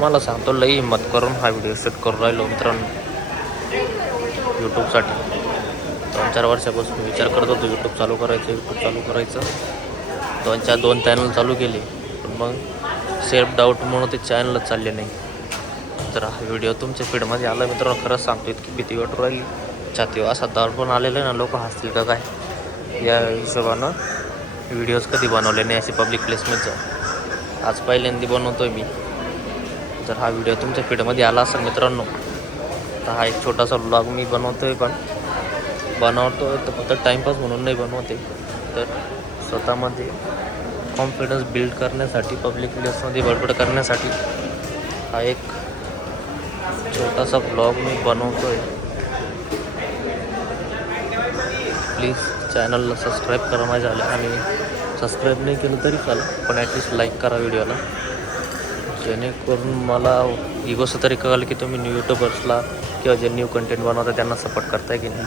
तुम्हाला सांगतो लई हिंमत करून हा व्हिडिओ शूट करून राहिलो मित्रांनो यूट्यूबसाठी. 2-4 वर्षापासून विचार करत होतो यूट्यूब चालू करायचं. 2 चॅनल चालू केले, पण मग सेल्फ डाऊटमुळं ते चॅनलच चालले नाही. तर हा व्हिडिओ तुमच्या फीडमध्ये आला मित्रांनो, खरंच सांगतो इतकी भीती वाटू राहिली छातीवर, असा दडपण आलेलं आहे ना, लोक हसतील का काय या हिशोबानं व्हिडिओज कधी बनवले नाही अशी पब्लिक प्लेसमेंटचं. आज पहिल्यांदा बनवतो आहे मी. तर हा व्हिडिओ तुमच्या फीडमध्ये आला असेल मित्रांनो, तर हा एक छोटासा ब्लॉग मी बनवतो आहे, पण बनवतो तर फक्त टाईमपास म्हणून नाही बनवते, तर स्वतःमध्ये कॉन्फिडन्स बिल्ड करण्यासाठी, पब्लिक प्लेसमध्ये बडबड करण्यासाठी हा एक छोटासा ब्लॉग मी बनवतो आहे. प्लीज चॅनलला सबस्क्राईब करा माझ्या आल्या, आणि सबस्क्राईब नाही केलं तरी चालेल, पण ॲटलिस्ट लाईक करा व्हिडिओला, जेणेकरून मला ही गोष्ट तरी कळेल की तुम्ही न्यू यूट्यूबर्सला किंवा जे न्यू कंटेंट बनवतात त्यांना सपोर्ट करताय की नाही.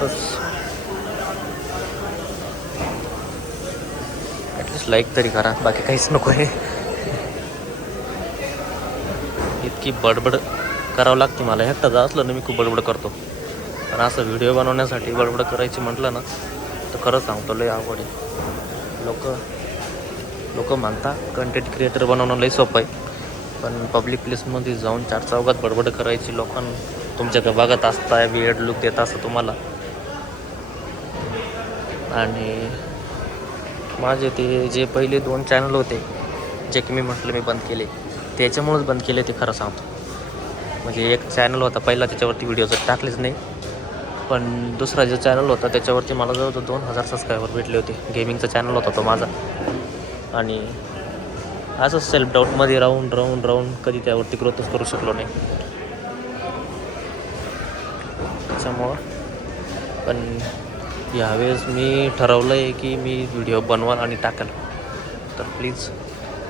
बस ॲटलिस्ट लाईक तरी करा, बाकी काहीच नको आहे. इतकी बडबड करावं लागते मला, एकटा जा असलं ना मी खूप बडबड करतो, पण असं व्हिडिओ बनवण्यासाठी बडबड करायची म्हटलं ना तर खरंच सांगतो लय अवघड आहे. लोक म्हणतात कंटेंट क्रिएटर बनवणं लई सोपं आहे, पण पब्लिक प्लेसमध्ये जाऊन 4 चौघात बडबड करायची, लोकांना तुमच्याकडे बघत असताय, वियर्ड लुक देत असतं तुम्हाला. आणि माझे ते जे पहिले 2 चॅनल होते जे की मी म्हटलं मी बंद केले, त्याच्यामुळेच बंद केले ते खरं सांगतो. म्हणजे एक चॅनल होता पहिला, त्याच्यावरती व्हिडिओज टाकलेच नाही, पण दुसरा जो चॅनल होता त्याच्यावरती मला जवळ 2000 सबस्क्रायबर भेटले होते. गेमिंगचा चॅनल होता तो माझा, आणि असं सेल्फ डाऊटमध्ये राहून कधी त्यावरती ग्रोथच करू शकलो नाही. त्याच्यामुळं पण यावेळेस मी ठरवलं आहे की मी व्हिडिओ बनवाल आणि टाकेल. तर प्लीज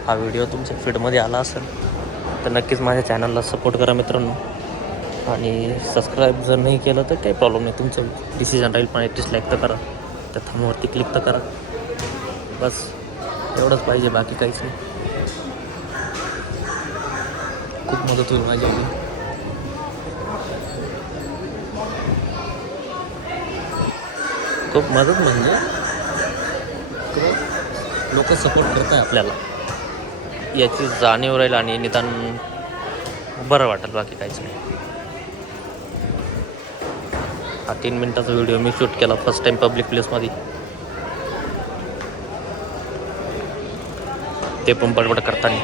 हा व्हिडिओ तुमच्या फीडमध्ये आला असेल तर नक्कीच माझ्या चॅनलला सपोर्ट करा मित्रांनो, आणि सबस्क्राईब जर नाही केलं तर काही प्रॉब्लेम नाही, तुमचं डिसिजन राहील, पण ॲटलिस्ट लाईक तर करा, त्या थांबवरती क्लिक तर करा. बस एवढंच पाहिजे, बाकी काहीच नाही. खूप मदत होईल माझी. खूप मदत म्हणजे लोक सपोर्ट करत आहे आपल्याला याची जाणीव राहील, आणि निदान बरं वाटेल, बाकी काहीच नाही. हा 3 मिनिटाचा व्हिडिओ मी शूट केला फर्स्ट टाईम पब्लिक प्लेसमध्ये, ते पण बडबड करताना.